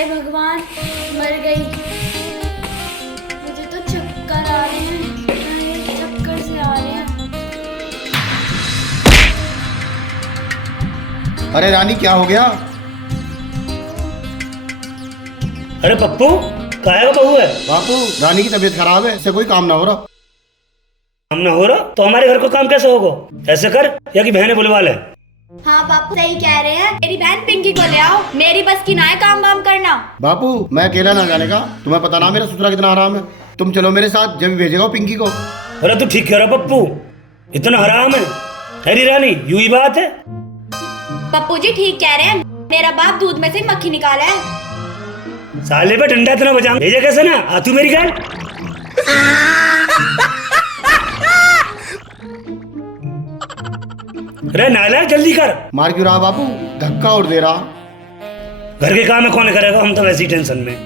हाय भगवान, मर गई। मुझे तो चक्कर आ रहे हैं, चक्कर से आ रहे हैं। अरे रानी क्या हो गया? अरे पप्पू काहे का बहू है? बापू रानी की तबीयत खराब है, इससे कोई काम ना हो रहा। हम ना हो रहा तो हमारे घर को काम कैसे होगा? ऐसे कर या कि बहने बुलवा ले। हाँ बापू सही कह रहे हैं, मेरी बहन पिंकी को ले आओ, मेरी बस की ना है काम वाम करना। बापू मैं अकेला ना जाने का, तुम्हें पता ना मेरा ससुरा कितना आराम है। तुम चलो मेरे साथ, जब भेजेगा पिंकी को। अरे तू ठीक कह रहा पप्पू, इतना हराम है? अरे रानी यूं ही बात है। पप्पू जी ठीक कह रहे हैं, मेरा बाप दूध में से मक्खी निकाला है। साले पे डंडा इतना बजा भेजा कैसे ना? आ तू मेरी घर। अरे नाला जल्दी कर। मार क्यों रहा बापू? धक्का और दे रहा। घर के काम में कौन करेगा? हम तो वैसी टेंशन में।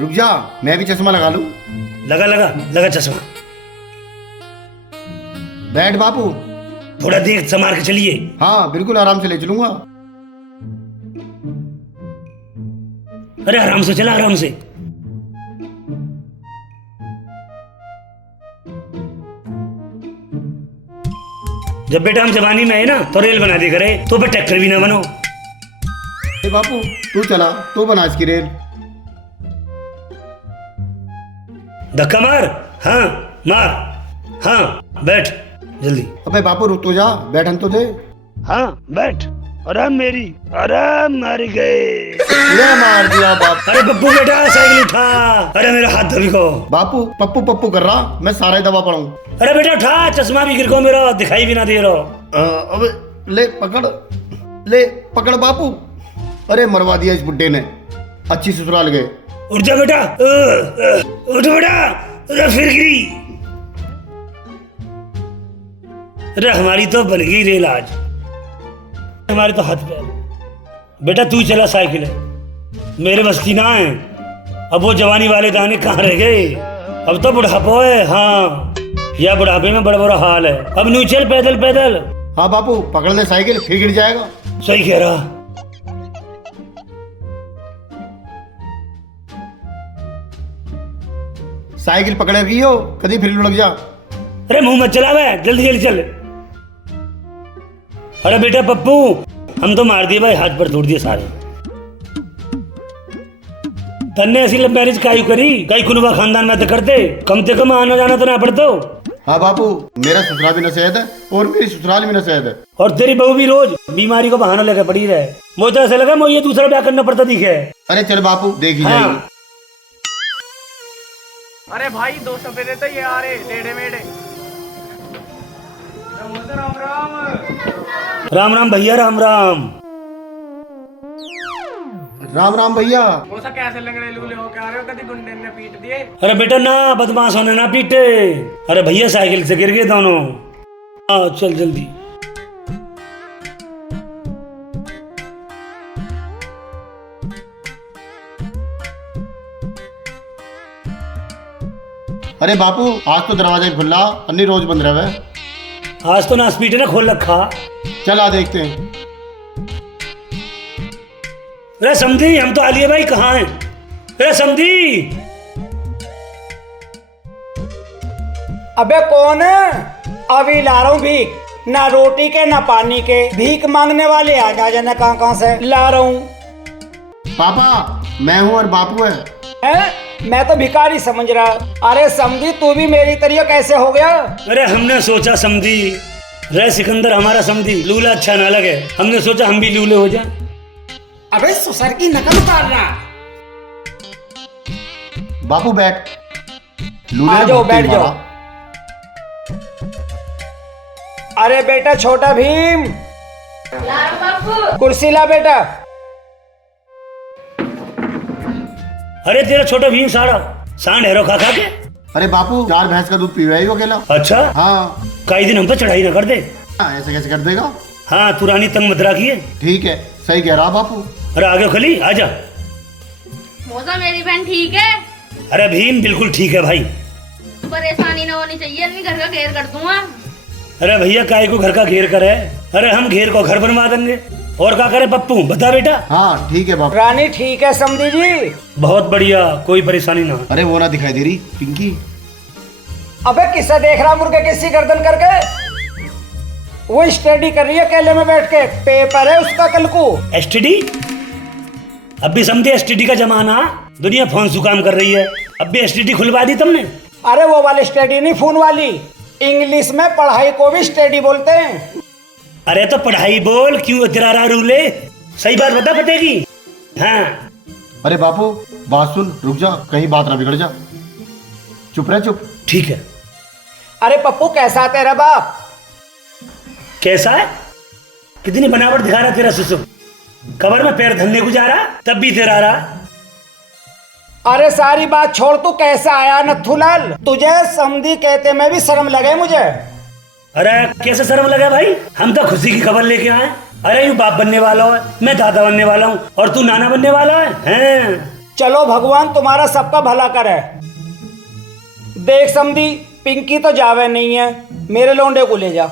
रुक जा, मैं भी चश्मा लगा लूं। लगा लगा लगा चश्मा। बैठ बापू। थोड़ा देर संभाल के चलिए। हाँ बिल्कुल आराम से ले चलूंगा। अरे आराम से चला, आराम से। जब बेटा हम जवानी में है ना तो रेल बना दी करे, तो फिर ट्रैक्टर भी ना बनो। ए बापू तू चला, तू बना इसकी रेल। धक्का मार। हाँ मार। हाँ बैठ जल्दी। अबे बापू रुक तो जा, बैठन तो दे। हाँ बैठ। आराम मेरी, आराम मार गए। ले मार दिया बाप। अरे पप्पू बेटा साइकिल उठा। अरे मेरा हाथ धोबी को। बापू पप्पू पप्पू कर रहा, मैं सारा ही दवा पढ़ाऊं। अरे बेटा उठा, चश्मा भी गिर को मेरा, दिखाई भी ना दे रहा। अबे ले पकड़, ले पकड़ बापू। अरे मरवा दिया इस बुड्ढे ने, अच्छी ससुराल गए। उठ जा बेटा, उठ बेटा। अरे फिर गिरी। अरे हमारी तो बन गई रेल आज, हमारे तो हाथ पैर। बेटा तू चला साइकिल है, मेरे बस की ना है। अब वो जवानी वाले दाने कहाँ रह गए? अब तो बुढ़ापा है। हाँ या बुढ़ापे में बड़ा बड़ा हाल है। अब नहीं चल पैदल पैदल। हाँ बापू पकड़ ले साइकिल, फिर गिर जाएगा। सही कह रहा। साइकिल पकड़े रही हो, कभी फिर लुढ़क जा। अरे मुंह मत चला बे, जल्दी जल्दी चल। अरे बेटा पप्पू हम तो मार दिए भाई, हाथ पर तोड़ दिए सारे। तन्ने ऐसी लव मैरिज कायू करी? कई कुनबा खानदान में तो करते, कम से कम आना जाना तो ना पड़तो। हाँ बापू मेरा ससुराल भी नशेहत है और मेरी ससुराल भी नशेहत है। और तेरी बहू भी रोज बीमारी को बहाना लेकर पड़ी रहे। मुझे तो ऐसा लगा मुझे ये दूसरा ब्याह करना पड़ता दिखे। अरे चल बापू देख ही हाँ। जाएगी। अरे भाई 200 पे देते ये आ रहे टेढ़े मेढ़े। राम राम। राम राम भैया, राम राम। राम राम भैया। वो सा कैसे लंगड़े लूले होके आ रहे हो? कभी गुंडे ने पीट दिए? अरे बेटा ना, बदमाश होने ना पीटे। अरे भैया साइकिल से गिर गए दोनों। हाँ चल जल्दी। अरे बापू आज तो दरवाजा ही खुला, अन्नी रोज बंद रहे। आज तो ना स्पीड ने खोल रखा। चला देखते हैं। अरे समझी, हम तो आलिया भाई कहाँ हैं? अरे समझी। अबे कौन है? अभी ला रहा हूँ भीख, ना रोटी के ना पानी के। भीख मांगने वाले आ जा जाना कहाँ कहाँ से ला रहा हूँ। पापा मैं हूँ और बापू है। मैं तो भिखारी समझ रहा। अरे समझी तू भी मेरी तरह कैसे हो गया? अरे हमने सोचा समझी रे सिकंदर हमारा समझी लूला अच्छा ना लगे, हमने सोचा हम भी लूले हो जाए। अबे ससुर की नकल उतार रहा। बापू बैठ। आ जाओ बैठ जाओ। अरे बेटा छोटा भीम, कुर्सी ला बेटा। अरे तेरा छोटा भीम साड़ा सांड हैरो खा खा के। अरे बापू 4 भैंस का दूध पी रहा है वो अकेला। अच्छा हाँ। कई दिन हम पे चढ़ाई ना कर दे। ऐसे कैसे कर देगा? हाँ पुरानी तंग मत रखिए। ठीक है, सही कह रहा बापू। अरे आगे खली आजा। मौसा मेरी बहन ठीक है? अरे भीम बिल्कुल ठीक है भाई। परेशानी ना होनी चाहिए, मैं घर का केयर कर दूंगा। अरे भैया काय को घर का घेर करे, अरे हम घेर को घर बनवा देंगे। और क्या करे पप्पू, बता बेटा। हाँ ठीक है बापू। रानी ठीक है समधी जी। बहुत बढ़िया, कोई परेशानी ना। अरे वो ना दिखाई दे रही पिंकी। अबे किससे देख रहा मुर्गे किसी गर्दन करके? वो स्टडी कर रही है केले में बैठ के, पेपर है उसका कल को। एसटीडी? अब भी समझे एसटीडी का जमाना, दुनिया फोन से काम कर रही है। अब भी एसटीडी खुलवा दी तुमने? अरे वो वाली स्टडी नहीं, फोन वाली। इंग्लिश में पढ़ाई को भी स्टडी बोलते हैं। अरे तो पढ़ाई बोल, क्यों इतरारा रूले? सही बात बता पते की। हाँ अरे बापू बात सुन, रुक जा, कहीं बात ना बिगड़ जा। चुप रह चुप। ठीक है। अरे पप्पू कैसा है तेरा बाप? कैसा है? कितनी बनावट दिखा रहा तेरा सुसु। कबर में पैर धरने को जा रहा तब भी तेरा रहा। अरे सारी बात छोड़, तू कैसा आया नथुलाल? तुझे समधी कहते में भी शर्म लगे मुझे। अरे कैसे शर्म लगा भाई, हम तो खुशी की खबर लेके आए। अरे यू बाप बनने वाला है, मैं दादा बनने वाला हूँ और तू नाना बनने वाला है। हैं? चलो भगवान तुम्हारा सबका भला करे। देख समधी, पिंकी तो जावे नहीं है, मेरे लौंडे को ले जा।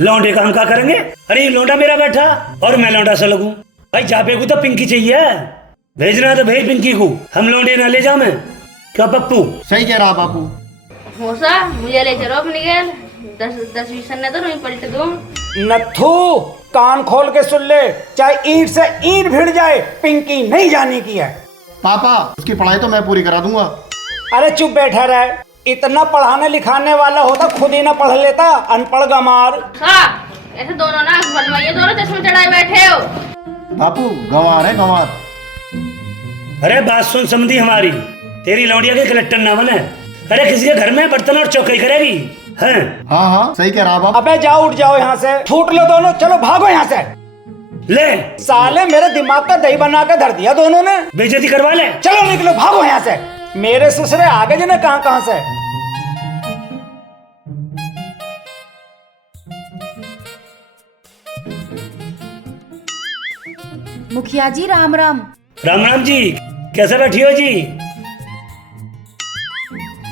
लौंडे काम क्या करेंगे? अरे ये लौंडा मेरा बैठा और मैं लौंडा से लगूं? भाई जापे को तो पिंकी चाहिए, भेजना तो भेज पिंकी को, हम लौंडे ना ले जाओ। मैं क्या पप्पू? सही कह रहा बापू। मौसा मुझे ले चलो अपनी गेल, 10-20 ने तो नहीं पलट दूं। नथु कान खोल के सुन ले, चाहे ईंट से ईंट भिड़ जाए, पिंकी नहीं जाने की है। पापा उसकी पढ़ाई तो मैं पूरी करा दूंगा। अरे चुप बैठा रहे, इतना पढ़ाने लिखाने वाला होता खुद ही ना पढ़ लेता, अनपढ़ गमार। हाँ ऐसे दोनों ना बनवाइए, दोनों चश्मे चढ़ाए बैठे हो। बापू गंवार है गंवार। अरे बात सुन समझी हमारी, तेरी लौंडिया के कलेक्टर ना बने। अरे किसी के घर में बर्तन और चौकी करेगी? हैं? हाँ हाँ सही कह रहा बापू। अबे जाओ, उठ जाओ यहाँ से, छूट लो दोनों, चलो भागो यहाँ से। ले साले मेरे दिमाग का दही बना के धर दिया दोनों ने। बेइज्जती करवा ले। चलो निकलो, भागो यहाँ से। मेरे ससुरे आगे जने कहाँ कहाँ से। मुखिया जी राम राम। राम राम जी, कैसे बैठी हो जी?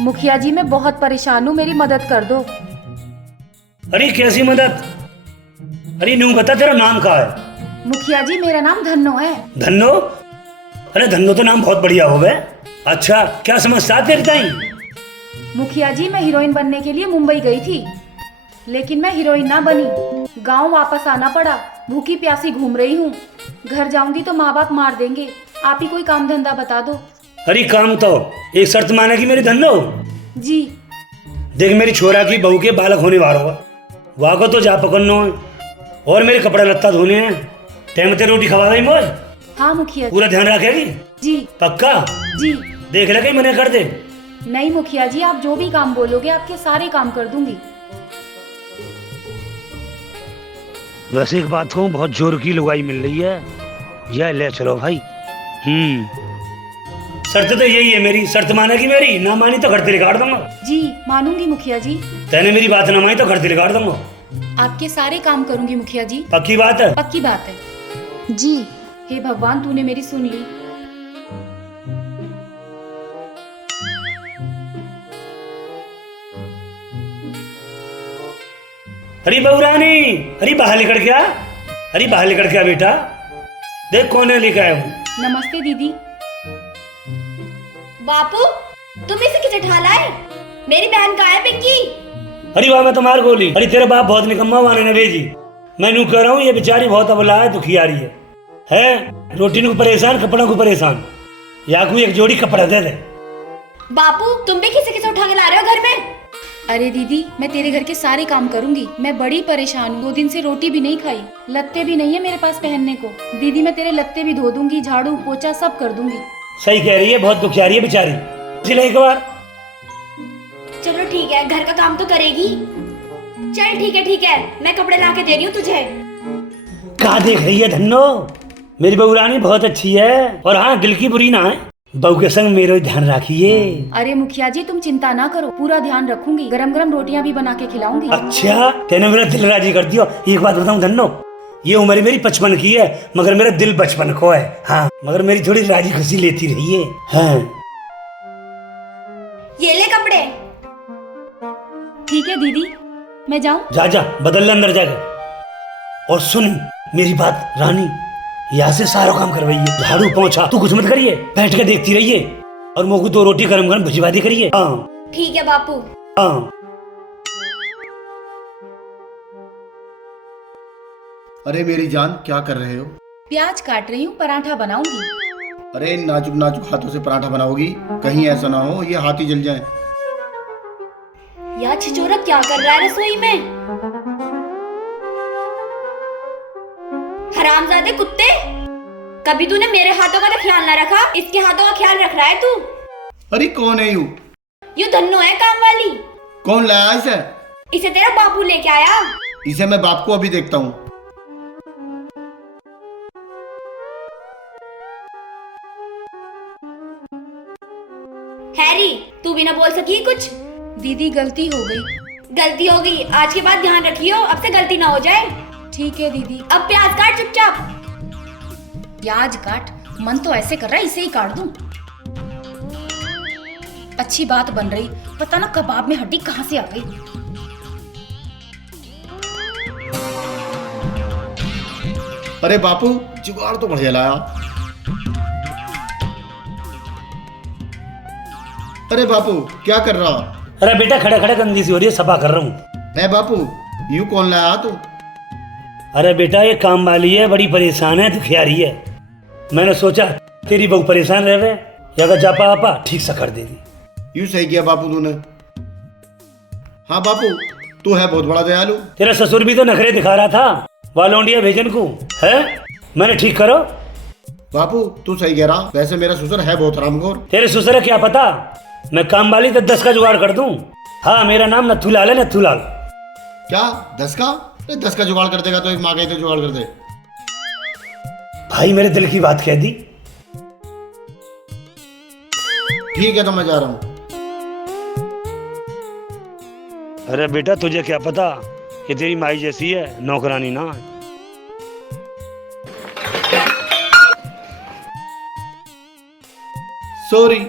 मुखिया जी मैं बहुत परेशान हूँ, मेरी मदद कर दो। अरे कैसी मदद? अरे नू बता तेरा नाम क्या है? मुखिया जी मेरा नाम धन्नो है। धन्नो? अरे धन्नो तो नाम बहुत बढ़िया हो गए। अच्छा क्या समझता तेरे ताई? मुखिया जी मैं हीरोइन बनने के लिए मुंबई गई थी, लेकिन मैं हीरोइन ना बनी, गांव वापस आना पड़ा। भूखी प्यासी घूम रही हूँ, घर जाऊंगी तो माँ बाप मार देंगे। आप ही कोई काम धंधा बता दो। अरे काम तो एक शर्त मानेगी मेरी धन्नो। जी। देख मेरी छोरा की बहू के बालक होने वाला होगा, वहाँ को तो जा पकड़ना है और मेरे कपड़ा लत्ता धोने हैं। टाइम ते रोटी खवा गई मोज? हाँ मुखिया जी। पूरा ध्यान रखेगी? जी। पक्का? जी। देख ले कहीं मना कर दे। नहीं मुखिया जी, आप जो भी काम बोलोगे आपके सारे काम कर दूंगी। वैसे एक बात कहूँ, बहुत जोर की लुगाई मिल रही है, यह ले चलो भाई। शर्त तो यही है मेरी, शर्त मानेगी मेरी, ना मानी तो घर से निकाल दूंगा। जी मानूंगी मुखिया जी। तैने मेरी बात ना मानी तो घर से निकाल दूंगा। आपके सारे काम करूंगी मुखिया जी। पक्की बात है? पक्की बात है जी। हे भगवान तूने मेरी सुन ली। अरे बहुरानी, अरे बाहर निकल के आ, अरे बाहर निकल के आ बेटा, देख कौन है लेकर आया हूँ। नमस्ते दीदी। बापू तुम इसे किसे ठाला है? मेरी बहन कहाँ है पिंकी? अरे वाह मैं तुम्हार गोली। अरे तेरा बाप बहुत निकम्मा वाने ने भेजी। मैं नू कह रहा हूँ ये बेचारी बहुत अबला है, दुखी आ रही है रोटी को परेशान, कपड़ों को परेशान, या कोई एक जोड़ी कपड़ा दे दे। बापू तुम भी किसे किसे उठा के ला रहे हो घर में? अरे दीदी मैं तेरे घर के सारे काम करूंगी, मैं बड़ी परेशान हूँ, 2 दिन से रोटी भी नहीं खाई, लत्ते भी नहीं है मेरे पास पहनने को। दीदी मैं तेरे लत्ते भी धो दूंगी, झाड़ू पोछा सब कर दूंगी। सही कह रही है, बहुत दुखी आ रही है बेचारी। चले एक बार। चलो ठीक है, घर का काम तो करेगी। चल ठीक है, मैं कपड़े ला के दे रही हूँ तुझे। कहाँ देख रही है धन्नो? मेरी बहू रानी बहुत अच्छी है, और हाँ दिल की बुरी ना है। बहू के संग मेरा ध्यान रखिए। अरे मुखिया जी तुम चिंता ना करो, पूरा ध्यान रखूंगी, गरम गरम रोटियां भी बना के खिलाऊंगी। अच्छा तेने मेरा दिल राजी कर दिया। एक बात बताऊं धन्नो, ये उम्र मेरी 55 की है, मगर मेरा दिल 55 को है। हाँ मगर मेरी थोड़ी राजी खुशी लेती रही है। हाँ ये ले कपड़े। ठीक है दीदी। मैं जाऊं? जा जा, बदल ले अंदर जाकर। और सुन मेरी बात रानी, यहाँ से सारा काम करवाइए, झाड़ू पोंछा तू कुछ मत करिए, बैठ के देखती रहिए और मोको 2 रोटी गरम गरम भिजवा दी करिए। हाँ ठीक है बापू। हाँ। अरे मेरी जान, क्या कर रहे हो? प्याज काट रही हूँ, पराठा बनाऊंगी। अरे इन नाजुक नाजुक हाथों से पराठा बनाओगी? कहीं ऐसा ना हो ये हाथ ही जल जाए। यार छिचोरा क्या कर रहा है रसोई में? हरामजादे कुत्ते, कभी तूने मेरे हाथों का तो ख्याल ना रखा, इसके हाथों का ख्याल रख रहा है तू। अरे कौन है यू? यू धन्नो है काम वाली। कौन लाया इसे? इसे तेरा बापू लेके आया। इसे मैं बाप को अभी देखता हूँ। हैरी, तू भी ना बोल सकी कुछ? दीदी गलती हो गई। गलती हो गई, आज के बाद ध्यान रखियो, अब से गलती ना हो जाए। ठीक है दीदी। अब प्याज काट चुपचाप। प्याज काट, मन तो ऐसे कर रहा है इसे ही काट दूं। अच्छी बात बन रही, पता ना कबाब में हड्डी कहां से आ गई। अरे बापू, जुगाड़ तो बढ़िया लाया। अरे बापू क्या कर रहा? अरे बेटा खड़े खड़े गंदी सी हो रही है, सफा कर रहा हूँ। है बापू, यू कौन लाया तू? अरे बेटा ये काम वाली है, बड़ी परेशान है, दुखियारी है। मैंने सोचा तेरी बहू परेशान रहे, अगर जापा आपा ठीक सा कर देगी। यू सही किया बापू तूने। हाँ बापू, तू है बहुत बड़ा दयालु। तेरा ससुर भी तो नखरे दिखा रहा था वालोंडिया भेजन को, है मैंने ठीक करो। बापू तू सही कह रहा, वैसे मेरा ससुर है बहुत हरामखोर। तेरे ससुर है क्या पता, मैं काम वाली तो 10 का जुगाड़ कर दूं। हाँ मेरा नाम नथुलाल है, नथुलाल। क्या 10 का? 10 का जुगाड़ कर देगा तो एक माँ का ही तो जुगाड़ कर दे। भाई मेरे दिल की बात कह दी। ठीक है तो मैं जा रहा हूँ। अरे बेटा तुझे क्या पता, ये तेरी माई जैसी है, नौकरानी ना। Sorry.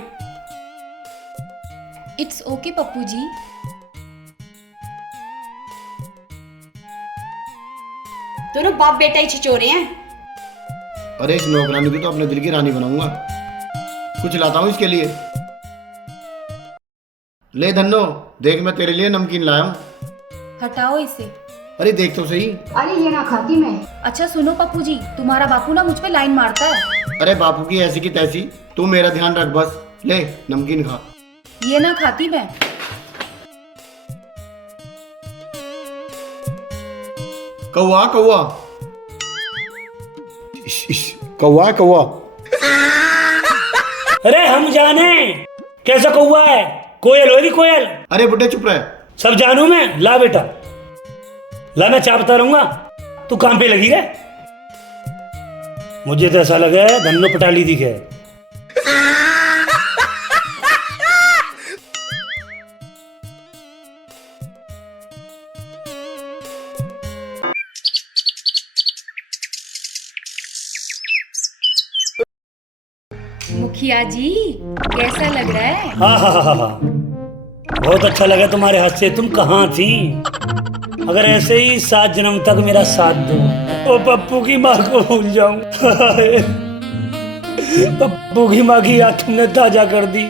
It's okay Pappu ji. दोनों बाप बेटा ही छिचोरे हैं। अरे इस नौकरानी को तो अपने दिल की रानी बनाऊंगा। कुछ लाता हूँ इसके लिए। ले धन्नो, देख मैं तेरे लिए नमकीन लाया हूँ। हटाओ इसे। अरे देख तो सही। अरे ये ना खाती मैं। अच्छा सुनो पप्पू जी, तुम्हारा बापू ना मुझ पे लाइन मारता है। अरे बापू की ऐसी की तैसी, तू मेरा ध्यान रख बस। ले नमकीन खा। ये ना खाती मैं। कौआ कौआ कौआ कौआ। अरे हम जाने कैसा कौआ है, कोयल होगी कोयल। अरे बुड्ढे चुप रहे। सब जानू मैं। ला बेटा ला, मैं चापता रहूंगा, तू काम पे लगी रहे। मुझे तो ऐसा लगा है धन्नो पटाली दिखे। मुखिया जी कैसा लग रहा है? हाँ, बहुत अच्छा लगा तुम्हारे हाथ से। तुम कहाँ थी? अगर ऐसे ही 7 जन्म तक मेरा साथ दो, ओ पप्पू की माँ को भूल जाऊं। पप्पू की माँ की याद तुमने ताजा कर दी।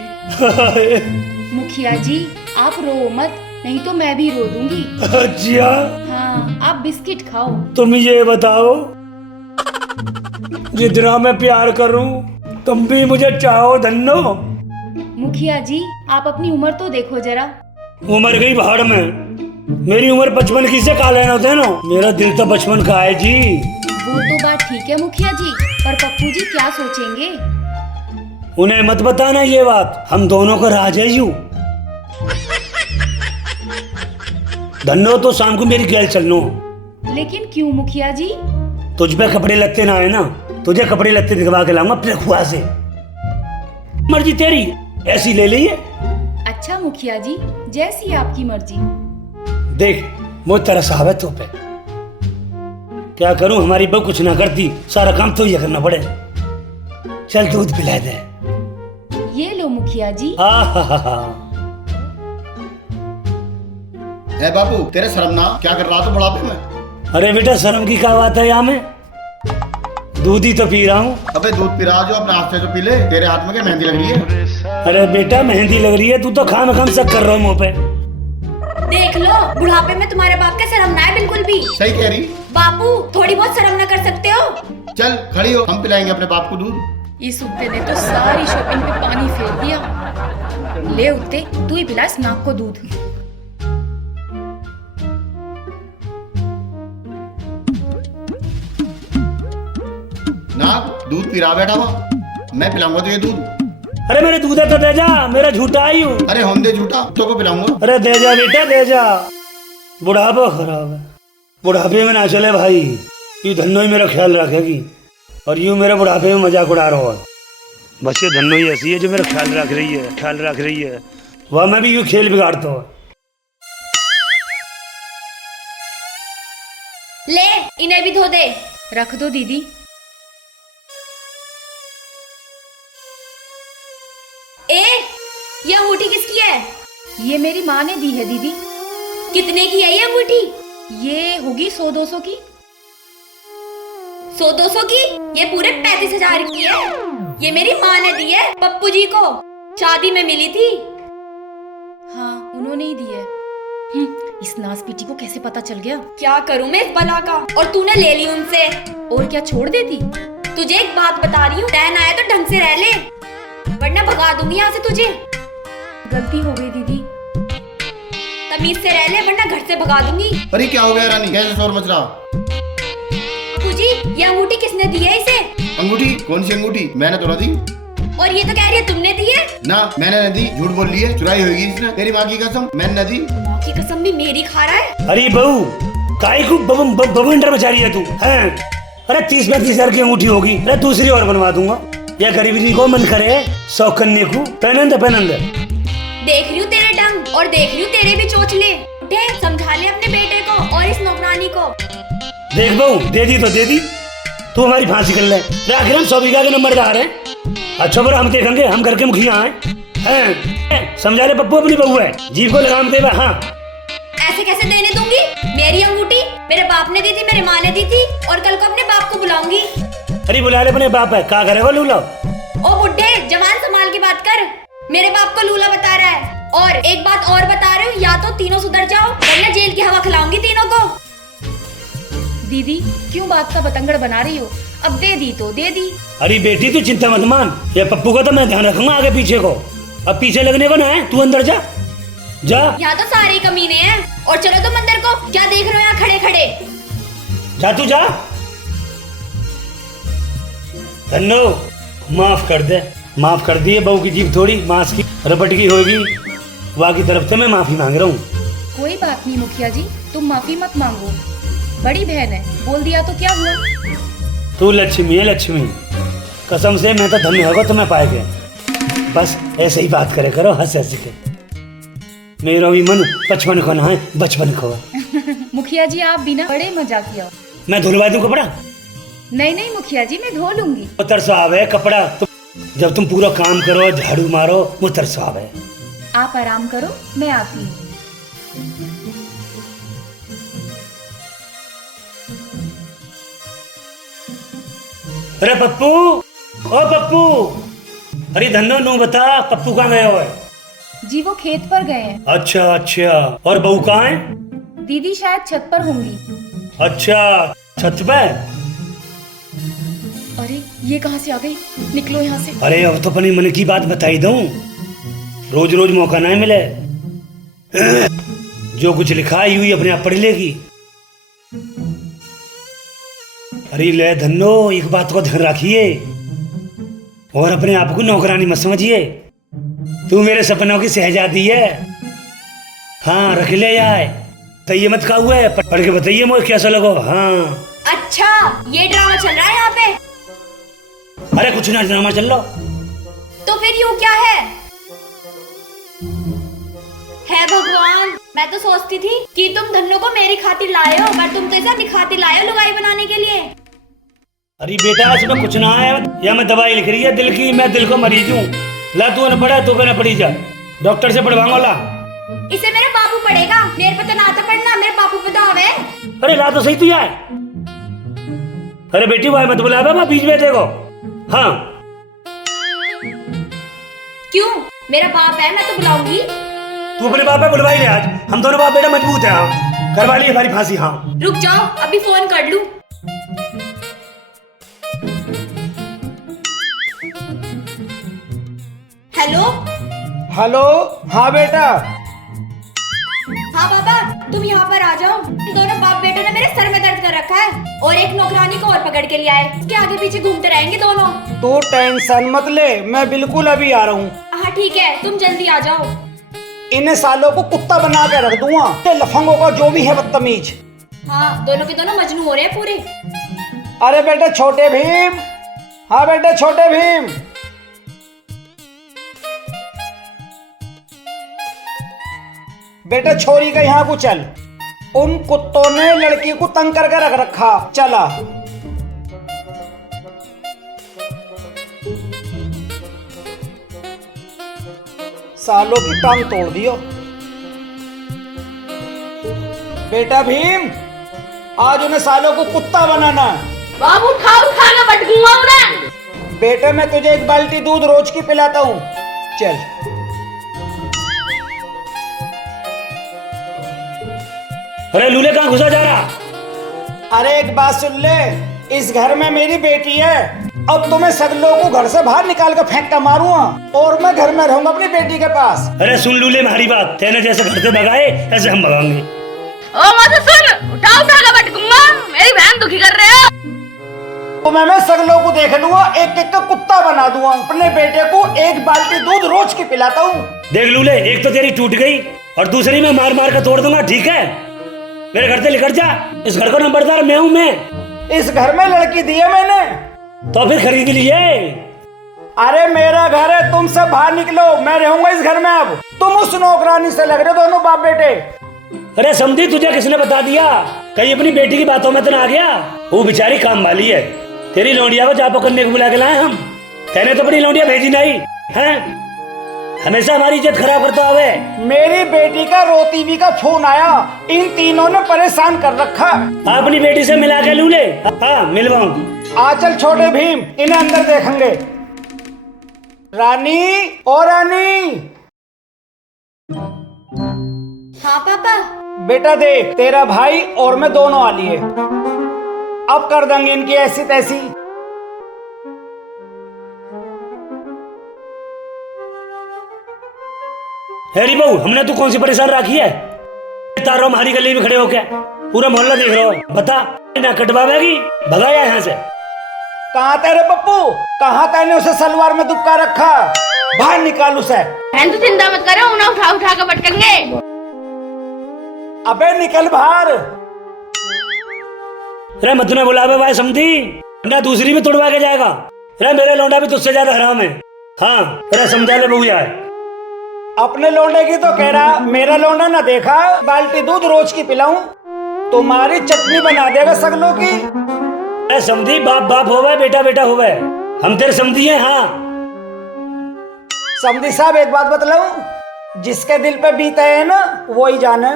मुखिया जी आप रो मत, नहीं तो मैं भी रो दूंगी। अच्छा हाँ आप बिस्किट खाओ। तुम ये बताओ, जितना मैं प्यार करूं तुम भी मुझे चाहो धन्नो। मुखिया जी आप अपनी उम्र तो देखो जरा। उम्र गई भाड़ में, मेरी उम्र 55 की से का लेना होता है ना, मेरा दिल तो 55 का है जी। वो तो बात ठीक है मुखिया जी, पर पप्पू जी क्या सोचेंगे? उन्हें मत बताना ये बात, हम दोनों का राज है यू। धन्नो तो शाम को मेरी गैल चलनो। लेकिन क्यों मुखिया जी? तुझ पे कपड़े लत्ते ना है ना, तुझे कपड़े लत्ते दिखवा के लाऊंगा अपने खुआ से। मर्जी तेरी, ऐसी ले ली है। अच्छा मुखिया जी, जैसी आपकी मर्जी। देख मुझ तरह साहब है तो पे, क्या करूं, हमारी बहू कुछ ना करती, सारा काम तो ये करना पड़े। चल दूध पिला दे। ये लो मुखिया जी। ए बापू तेरे शर्म ना, क्या कर रहा था बुढ़ापे में? अरे बेटा शर्म की क्या बात है यहाँ में, दूध ही तो पी रहा हूँ। अबे दूध पिला जो अपने हाथ से तो पी ले, तेरे हाथ में क्या मेहंदी लग रही है? अरे बेटा मेहंदी लग रही है, तू तो खाम खाम शक कर रहा हूँ मुँह पे। देख लो बुढ़ापे में तुम्हारे बाप का शर्म ना है बिल्कुल भी। सही कह रही। बापू थोड़ी बहुत शर्म ना कर सकते हो? चल खड़ी हो, हम पिलाएंगे अपने बाप को दूध। इस उत्ते ने तो सारी शॉपिंग पे पानी फेर दिया। ले उत्ते, तू ही पिला इस नाक को दूध। ना दूध पिला बैठा हुआ, मैं पिलाऊंगा तुझे दूध। अरे मेरे दूध है तो दे जा, मेरा झूठा आई हूँ। अरे हम दे झूठा, तो को पिलाऊंगा। अरे दे जा बेटा दे जा, बुढ़ापा खराब है, बुढ़ापे में ना चले भाई। ये धन्नो ही मेरा ख्याल रखेगी और यूं मेरे बुढ़ापे में मजाक उड़ा रहा है। बस ये धन्नो ही ऐसी है जो मेरा ख्याल रख रही है, वह मैं भी यूं खेल बिगाड़ता हूँ। ले इन्हें भी धो दे। रख दो दीदी। ए ये अंगूठी किसकी है? ये मेरी माँ ने दी है दीदी। कितने की है ये अंगूठी? ये होगी 100-200 की। 100-200 की? ये पूरे 35,000 की है। ये मेरी माँ ने दी है पप्पू जी को, शादी में मिली थी। हाँ उन्होंने ही दी है। इस नास पीटी को कैसे पता चल गया? क्या करूं मैं इस बला का, और तूने ले ली उनसे। और क्या छोड़ देती? तुझे एक बात बता रही हूँ, टहन आया तो ढंग से रह ले, वरना भगा दूंगी यहाँ से तुझे। गलती हो गई दीदी। तमीज से रह ले वरना घर से भगा दूंगी। अरे क्या हो गया रानी, कैसे शोर मच रहा? जी ये अंगूठी किसने दी है इसे? अंगूठी? कौन सी अंगूठी? मैंने तो ना दी। और ये तो कह रही है तुमने दी है। ना मैंने नहीं दी, झूठ बोल रही है, चुराई होगी इसने। तेरी माँ की कसम, मैंने नहीं दी। माँ की कसम भी मेरी खा रहा है। अरे बहू काई को बवंडर बचा रही है तू हैं? अरे 30-35 हजार की अंगूठी होगी, अरे दूसरी और बनवा दूंगा। या गरीबी को मन करे शौक करने को, पहनंद। देख रही हूँ तेरे डंग और देख रही हूँ तेरे भी चोचले। उठे समझा ले अपने बेटे को और इस नौकरानी को। देख बहू दे दी तो दे दी, तू हमारी फांसी कर ले। राखी हम 100 बीघा के नंबरदार हैं। अच्छा बुरा हम देखेंगे, हम घर के मुखिया हैं। समझा ले पप्पू अपनी बहू है, जीभ को लगाम दे। हाँ ऐसे कैसे देने दूंगी? मेरी अंगूठी मेरे बाप ने दी थी, मेरे माँ ने दी थी, और कल को अपने बाप को बुलाऊंगी। अरे बुला ले अपने बाप है, क्या करेगा लूला? ओ बुड्ढे जवान संभाल की बात कर, मेरे बाप को लूला बता रहा है। और एक बात और बता रहे हो, या तो तीनों सुधर जाओ वरना जेल की हवा खिलाऊंगी तीनों को। दीदी क्यों बात का बतंगड़ बना रही हो? अब दे दी तो दे दी। अरे बेटी तू चिंता मत मान, ये पप्पू का तो मैं ध्यान रखूंगा आगे पीछे को। अब पीछे लगने को ना है, तू अंदर जा। यहाँ तो सारे कमीने हैं। और चलो तुम अंदर को, क्या देख रहे हो यहाँ खड़े खड़े? जा तू जा। धन्नो माफ कर दे, माफ कर दिए। बहू की जीभ थोड़ी मांस की रपट की होगी, वहाँ की तरफ से मैं माफी मांग रहा हूँ। कोई बात नहीं मुखिया जी, तुम माफी मत मांगो, बड़ी बहन है, बोल दिया तो क्या हुआ। तू लक्ष्मी है लक्ष्मी, कसम से मैं तो धन्य होगा तुम्हें पाए गए। बस ऐसे ही बात करे करो हंस हंस के, मेरा भी मन 55 खाना है बचपन को। मुखिया जी आप भी ना बड़े मजाकिया। मैं धुलवा दूं कपड़ा? नहीं मुखिया जी मैं धो लूंगी। मुतर साहब है कपड़ा, जब तुम पूरा काम करो झाड़ू मारो मुतर साहब है। आप आराम करो, मैं आती हूँ। अरे पप्पू, ओ पप्पू, अरे धन्नो नू बता पप्पू कहाँ गया हुआ है? जी वो खेत पर गए हैं। अच्छा अच्छा, और बहू कहाँ है? दीदी शायद छत पर होंगी। अच्छा छत पे? अरे ये कहाँ से आ गई? निकलो यहाँ से। अरे अब तो अपनी मन की बात बताई दूं, रोज रोज मौका ना मिले। जो कुछ लिखा है हुई अपने आप पढ़ लेगी। अरे ले धन्नो एक बात को ध्यान रखिए और अपने आप को नौकरानी मत समझिए, तू मेरे सपनों की शहजादी है। हाँ रख ले यार, तो ये मत कहा हुआ है, पढ़ के बताइए मुझे कैसा लगो। हाँ अच्छा ये ड्रामा चल रहा है यहाँ पे? अरे कुछ ना ड्रामा चल रहा। तो फिर यूँ क्या है भगवान, मैं तो सोचती थी कि तुम धन्नो को मेरी खातिर लाए हो, पर तुम तो इसे अपनी खातिर लाए हो लुगाई बनाने के लिए। अरे बेटा इसमें कुछ ना है, या मैं दवाई लिख रही है दिल की, मैं दिल को मरीज हूँ। ला तू न पढ़ा, तू न पढ़ी जा, डॉक्टर से पढ़वाऊंगा ला। इसे मेरा बापू पढ़ेगा, मेरे पे तो ना तो पढ़ना, मेरे बापू पे तो आवे। अरे ला तो सही तू यार। अरे बेटी भाई मत बुला बाबा बीच में देखो। हाँ क्यों? मेरा बाप है, मैं तो बुलाऊंगी। तू अपने बाप पे बुलवाई ले आज, हम दोनों बाप बेटा मजबूत है। हाँ करवा ली हमारी फांसी। हाँ रुक जाओ, अभी फोन कर लूं। हेलो। हेलो। हाँ बेटा। हाँ पापा, तुम यहाँ पर आ जाओ। दोनों बाप बेटों ने मेरे सर में दर्द कर रखा है और एक नौकरानी को और पकड़ के लिया है। इसके आगे पीछे घूमते रहेंगे दोनों। तू टेंशन मत ले, मैं बिल्कुल अभी आ रहा हूँ। हाँ ठीक है, तुम जल्दी आ जाओ। इन सालों को कुत्ता बना के रख दूंगा, ये लफंगों का जो भी है बदतमीज। हाँ दोनों के दोनों मजनू हो रहे हैं पूरे। अरे बेटे छोटे भीम। हाँ बेटे छोटे भीम। बेटा छोरी का यहाँ को चल। उन कुत्तों ने लड़की को तंग करके रख रखा। चला। सालों की टांग तोड़ दियो। बेटा भीम, आज उन्हें सालों को कुत्ता बनाना। बाबू उठा के बटकूंगा उन्हें। बेटा मैं तुझे एक बाल्टी दूध रोज की पिलाता हूँ। चल। अरे लूले कहाँ घुसा जा रहा? अरे एक बात सुन ले, इस घर में मेरी बेटी है। अब तुम्हें सगलों को घर से बाहर निकाल कर फेंक कर मारूंगा और मैं घर में रहूंगा अपनी बेटी के पास। अरे सुन लूले हमारी बात, तेने जैसे घर से भगाए ऐसे हम भगाएंगे। ओ मत सुन, उठा के बटकूंगा, मेरी बहन दुखी कर रहे हो। तो मैं सगलों को देख लूंगा, एक एक का कुत्ता बना दूंगा। अपने बेटे को एक बाल्टी दूध रोज की पिलाता हूँ। देख लूले, एक तो तेरी टूट गई और दूसरी में मार मार कर तोड़ दूंगा। ठीक है, मेरे घर से निकल जा। इस घर को नंबरदार मैं हूँ। मैं इस घर में लड़की दी है मैंने, तो फिर खरीद लिए। अरे मेरा घर है, तुम सब बाहर निकलो, मैं रहूंगा इस घर में। अब तुम उस नौकरानी से लग रहे हो दोनों बाप बेटे। अरे समझी, तुझे किसने बता दिया? कहीं अपनी बेटी की बातों में तो ना आ गया? वो बेचारी काम वाली है, तेरी लौंडिया को जापो करने को बुला के लाए हम। कहने तो अपनी लौंडिया भेजी नहीं है, हमेशा हमारी इज्जत खराब करता हवे। मेरी बेटी का रोटीवी का फोन आया, इन तीनों ने परेशान कर रखा। अपनी बेटी से मिला के लूले। हाँ मिलवाऊं। आ चल छोटे भीम, इन्हें अंदर देखेंगे। रानी ओ रानी। हाँ पापा। बेटा देख, तेरा भाई और मैं दोनों आ लिए। अब कर देंगे इनकी ऐसी तैसी। हैरी बहू, हमने तू कौन सी परेशान रखी है? तारो हमारी गली में खड़े हो क्या? पूरा मोहल्ला देख रहा हो, बता ना कटवाएगी? भगाया यहाँ से। कहाँ तेरे पप्पू, कहाँ तैने उसे सलवार में दुबका रखा? बाहर निकाल उसे। बहन तो चिंता मत करो, उन्हें उठा के पटकेंगे। अबे निकल बाहर। अरे मत ना बुलावे भाई, समझी ना दूसरी में तोड़वा के जाएगा। अरे मेरा लौंडा भी तुझसे ज्यादा हराम है। हाँ अरे समझा ले बहू यार। अपने लौंडे की तो कह रहा, मेरा लौंडा ना देखा बाल्टी दूध रोज की पिलाऊं, तुम्हारी चटनी बना देगा सगलों की। अरे समझी, बाप बाप होवे, बेटा बेटा होवे, हम तेरे समझी हैं। हाँ समझी साहब, एक बात बतलाऊं, जिसके दिल पे बीता है ना वही जाने।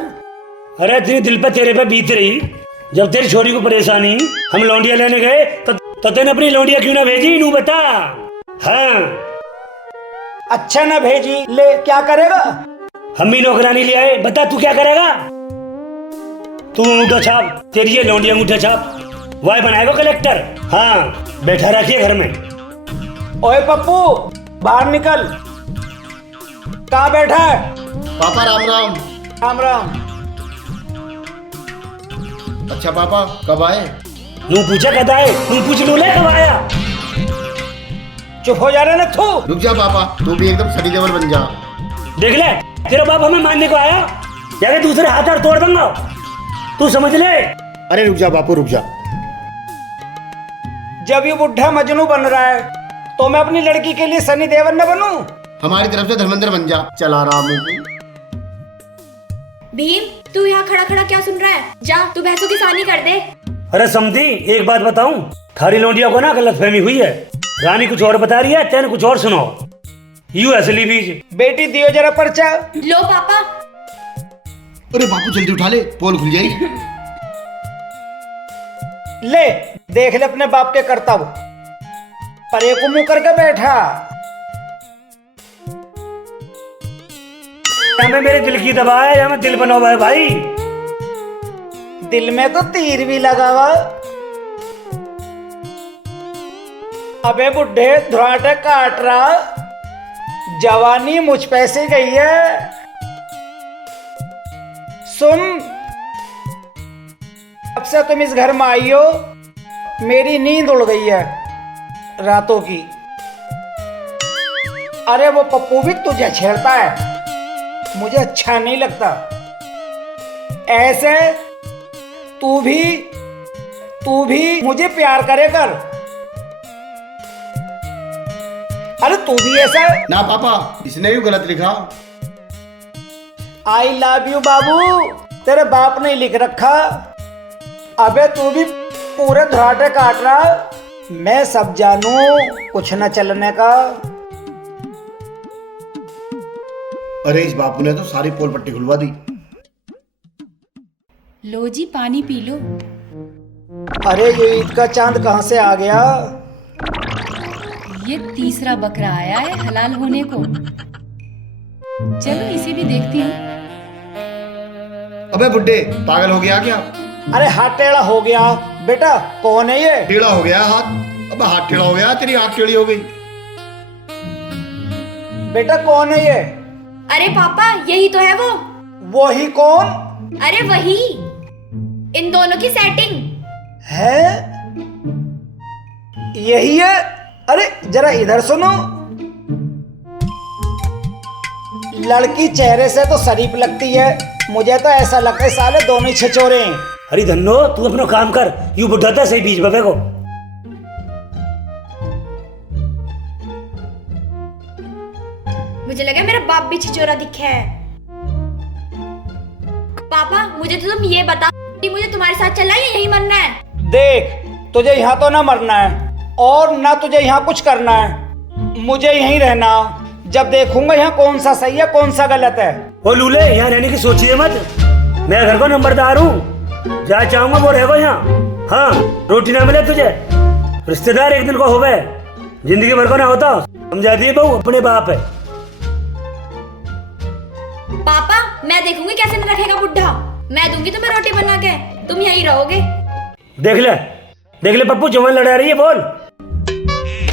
अरे तेरे दिल पे तेरे पे बीत रही, जब तेरी छोरी को परेशानी हम लौंडिया लेने गए तो तेने अपनी लौंडिया क्यों ना भेजी? नू बता। हाँ अच्छा ना भेजी, ले क्या करेगा? हम भी नौकरानी ले आए, बता तू क्या करेगा? तू अंगूठा छाप, तेरी ये लौंडी अंगूठा छाप, वही बनाएगा कलेक्टर। हाँ बैठा रखिए घर में। ओए पप्पू बाहर निकल। कहाँ बैठा है? पापा राम राम। राम राम। अच्छा पापा कब आए? नू पूछा कद आए, नू पूछ लू ले कब आया। चुप हो जा रहे ना तू। रुक जा पापा, तू भी एकदम सनी देवल बन जा। देख ले, तेरा बाप हमें मारने को आया, या दूसरे हाथ और तोड़ दूंगा, तू समझ ले। अरे रुक जा बापू रुक जा। जब ये बुढ़ा मजनू बन रहा है तो मैं अपनी लड़की के लिए सनी देवल न बनूं? हमारी तरफ से धर्मेंद्र बन जा। चला रहा हूँ। भीम, तू यहाँ खड़ा खड़ा क्या सुन रहा है? जा तू भैंसों की सानी कर दे। अरे समझी, एक बात बताऊं, थारी लौंडिया को ना गलतफहमी हुई है। रानी कुछ और बता रही है, तेने कुछ और सुनो। यू असली बीज। बेटी दियो जरा पर्चा। लो पापा। अरे बापू जल्दी उठा ले, पोल खुल जाएगी। ले देख ले अपने बाप के करतब, पर एक मुंह करके बैठा। या मैं मेरे दिल की दवा है या मैं दिल बना हुआ है भाई। दिल में तो तीर भी लगा हुआ। अबे बुढ़े धुराटे काट रहा, जवानी मुझ पे से गई है। सुन, अब से तुम इस घर में आई हो, मेरी नींद उड़ गई है रातों की। अरे वो पप्पू भी तुझे छेड़ता है, मुझे अच्छा नहीं लगता। ऐसे तू भी मुझे प्यार करे कर। अरे तू भी ऐसा। ना पापा, इसने भी गलत लिखा। आई लव यू बाबू, तेरे बाप ने लिख रखा। अबे तू भी पूरे धराटे काट रहा, मैं सब जानू, कुछ न चलने का। अरे इस बापू ने तो सारी पोल पट्टी खुलवा दी। लो जी पानी पी लो। अरे ये ईद का चांद कहाँ से आ गया? ये तीसरा बकरा आया है हलाल होने को। चलो इसे भी देखती हूँ। अबे बुड्ढे, पागल हो गया क्या? अरे हाथ टेढ़ा हो गया। बेटा कौन है ये? टेढ़ा हो गया हाथ। अबे हाथ टेढ़ा हो गया, तेरी आंख टेढ़ी हो गई। बेटा कौन है ये? अरे पापा यही तो है वो। वो ही कौन अरे वही, इन दोनों की सेटिंग है? यही है। अरे जरा इधर सुनो, लड़की चेहरे से तो शरीफ लगती है, मुझे तो ऐसा लगता है साले दोनों ही छिछोरे हैं। अरे धन्नो, तू अपना काम कर, यूं बुढ़ाता सही बीच बबे को। मुझे लगा मेरा बाप भी छिचोरा दिखा है। पापा मुझे तो तुम ये बता कि मुझे तुम्हारे साथ चलना है या यहीं मरना है? देख, तुझे यहाँ तो ना मरना है और ना तुझे यहाँ कुछ करना है, मुझे यहीं रहना। जब देखूंगा यहाँ कौन सा सही है कौन सा गलत है। ओ लूले, यहाँ रहने की सोचिए मत, मैं घर को नंबरदार हूँ, जहाँ चाहूंगा वो रहेगा यहाँ। हाँ, रोटी ना मिले तुझे, रिश्तेदार एक दिन को होवे, जिंदगी भर को ना होता। समझा दिए बहू, अपने बाप है। पापा मैं देखूंगी कैसे न रखेगा बुढ़ा, मैं दूंगी तुम्हें रोटी बना के, तुम यहीं रहोगे। देख ले पप्पू, जवान लड़ा रही है, बोल।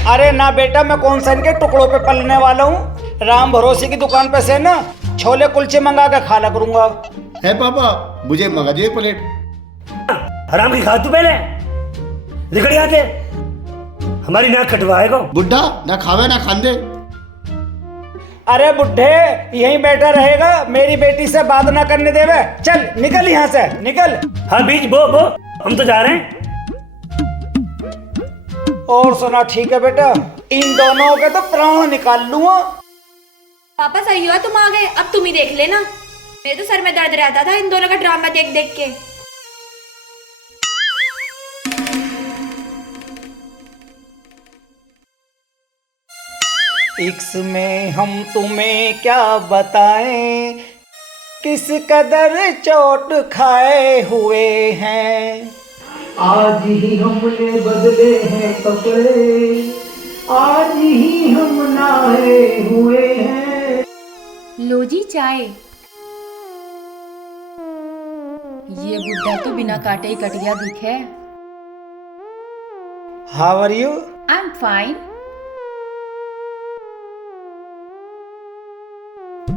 अरे ना बेटा, मैं कौन सा इनके टुकड़ों पे पलने वाला हूँ। राम भरोसे की दुकान पे से ना छोले कुलचे मंगा के खाला करूंगा। है पापा, मुझे मंगा दो एक प्लेट। हराम की खा तू पहले, निकल आते, हमारी नाक कटवाएगा। बुड्ढा ना खावे ना खांदे। अरे बुढ़े यहीं बैठा रहेगा, मेरी बेटी से बात ना करने देवे। चल निकल यहाँ से, निकल। हाँ बीज बो, हम तो जा रहे हैं। और सुना, ठीक है बेटा, इन दोनों के तो प्राण निकाल लूंगा। पापा सही हुआ तुम आ गए, अब तुम ही देख लेना। मेरे तो सर में दर्द रहता था इन दोनों का ड्रामा देख देख के। इक्स में हम तुम्हें क्या बताएं, किस कदर चोट खाए हुए हैं। आज ही हमने बदले हैं कपड़े, आज ही हम नहाए हुए हैं। लो जी चाय। ये बुड्ढा तो बिना काटे ही कट गया दिखे। How are you? I am fine.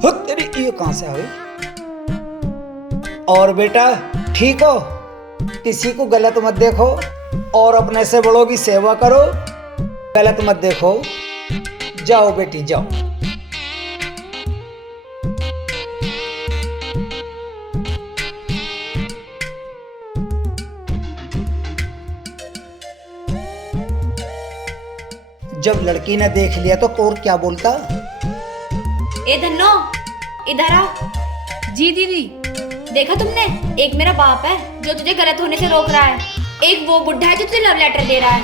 तेरी ये कहां से आ गई? और बेटा ठीक हो? किसी को गलत मत देखो और अपने से बड़ों की सेवा करो, गलत मत देखो। जाओ बेटी जाओ। जब लड़की ने देख लिया तो और क्या बोलता? ए धन्नो इधर आ। जी दीदी। देखा तुमने, एक मेरा बाप है जो तुझे गलत होने से रोक रहा है, एक वो बुढ़ा है जो तुझे लव लेटर दे रहा है।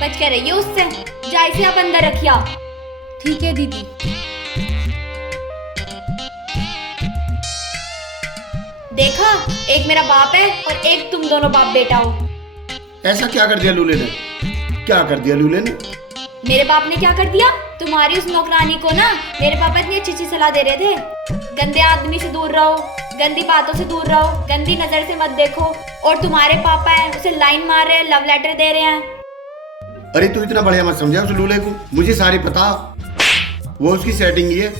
बच कर रहिए उससे, जा इसे आप अंदर रखिया। ठीक है दीदी। देखा, एक मेरा बाप है और एक तुम दोनों बाप बेटा हो। ऐसा क्या कर दिया लूले ने? क्या कर दिया लूले ने? मेरे बाप ने क्या कर दिया? तुम्हारी उस नौकरानी को ना मेरे पापा इतनी अच्छी अच्छी सलाह दे रहे थे, गंदे आदमी से दूर रहो, गंदी बातों से दूर रहो, गंदी नजर से मत देखो। और तुम्हारे पापा हैं, उसे लाइन मार रहे हैं, लव लेटर दे रहे हैं। अरे तू इतना बढ़िया मत समझा उस लूले को, मुझे सारी पता। वो उसकी सेटिंग ही है।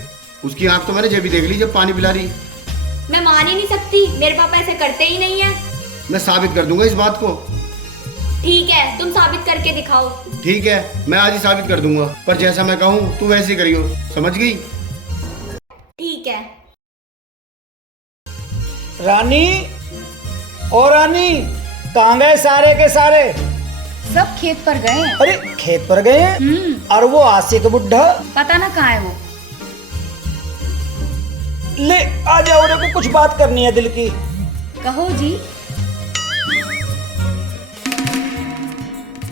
उसकी आंख तो मैंने जब भी देख ली जब पानी पिला रही। मैं मान ही नहीं सकती, मेरे पापा ऐसे करते ही नहीं है। मैं साबित कर दूंगा इस बात को। ठीक है, तुम साबित करके दिखाओ। ठीक है, मैं आज ही साबित कर दूंगा, पर जैसा मैं कहूँ तू वैसे ही करियो, समझ गई? ठीक है। रानी, ओ रानी, कहाँ गए सारे के सारे? सब खेत पर गए हैं। अरे खेत पर गए हैं? और वो आशिक बुढ़ा? पता ना कहाँ है वो। ले आ जाओ, रे को कुछ बात करनी है दिल की। कहो जी।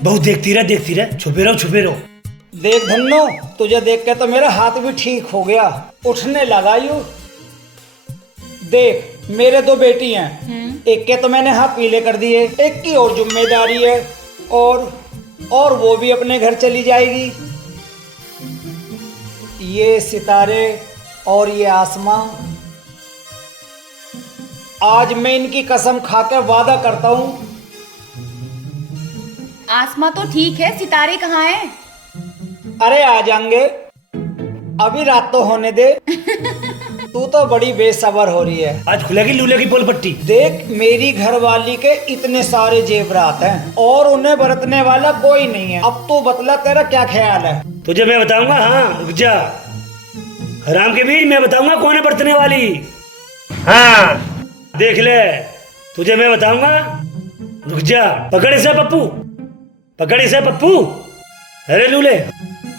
बहुत देखती रह, छुपे रहो। देख धन्नो, तुझे देख के तो मेरा हाथ भी ठीक हो गया, उठने लगा यूं। देख, मेरे दो बेटी हैं, एक के तो मैंने हाथ पीले कर दिए, एक की और जिम्मेदारी है, और वो भी अपने घर चली जाएगी। ये सितारे और ये आसमां, आज मैं इनकी कसम खाकर वादा करता हूँ। आसमां तो ठीक है, सितारे कहाँ हैं? अरे आ जाएंगे, अभी रात तो होने दे। तू तो बड़ी बेसब्र हो रही है। आज खुलेगी लूले की पोल पट्टी। देख, मेरी घरवाली के इतने सारे जेवरात हैं और उन्हें बरतने वाला कोई नहीं है। अब तू बतला, तेरा क्या ख्याल है? तुझे मैं बताऊंगा। हाँ रुक जा, हराम के बीच मैं बताऊंगा कौन है बरतने वाली। हाँ देख ले, तुझे मैं बताऊंगा। रुक जा, पकड़ इसे पप्पू। अरे लूले,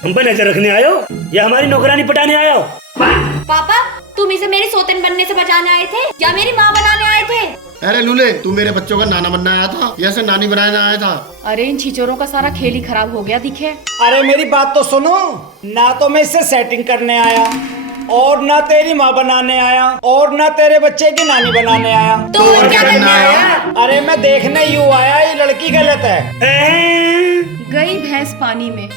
हम पर नजर रखने आयो या हमारी नौकरानी पटाने आयो? पापा, तुम इसे मेरी सौतन बनने से बचाने आए थे या मेरी माँ बनाने आए थे? अरे लूले, तू मेरे बच्चों का नाना बनना आया था या से नानी बनाने आया था? अरे इन छिचोरों का सारा खेल ही खराब हो गया दिखे। अरे मेरी बात तो सुनो ना, तो मैं इससे सेटिंग करने आया, और ना तेरी माँ बनाने आया, और ना तेरे बच्चे की नानी बनाने आया। तो और क्या करने आया? अरे मैं देखने यूं आया, ये लड़की गलत है। गई भैंस पानी में।